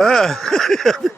হ্যাঁ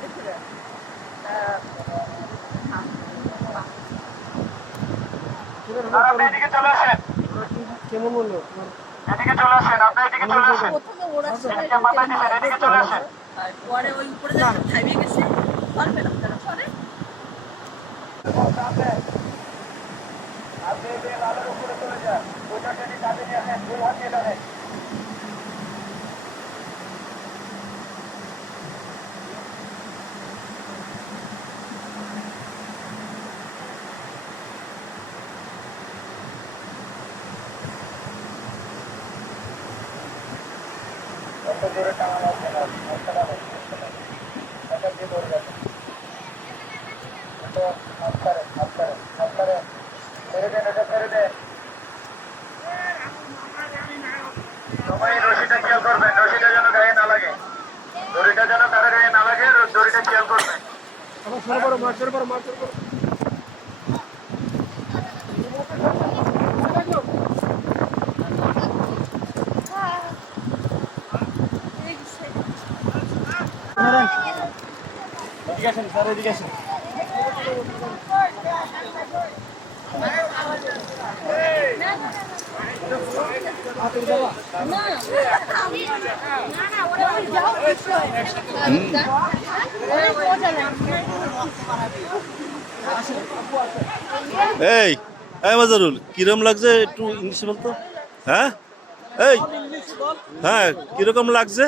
কেমন হলো? এদিকে চলে আসেন আপনি এদিকে চলে আসেন। প্রথমে ওরা এদিকে মাথা দিলেন এদিকে চলে আসেন। পরে ওই উপরে যখন থাইবে গেছে। করবে না তারা করে আপনি যে লালের উপরে চলে যান ওইটা টেনে কাঁধে নিয়ে আসেন দুই হাত দিয়ে এত জোরে দড়িটা যেন কারও গায়ে না লাগে দড়িটা খেয়াল করবেন আমার সরে এই এই মাজারুল কিরম লাগছে একটু ইংলিশে বলতো? হ্যাঁ? এই হ্যাঁ কীরকম লাগছে?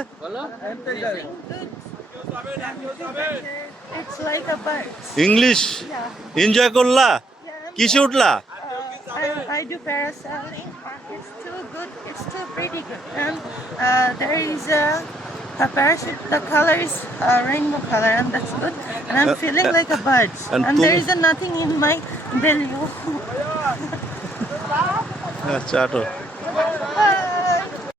It's like a bird. English enjoy করলা কিসে উঠলা I, I do parasailing. It's too good. It's too pretty good. And uh, there is a, a parachute. The color is uh, rainbow color, and that's good. And I'm Uh, feeling uh, like a bird. and And, there is a nothing in my belly. আচ্ছা আটো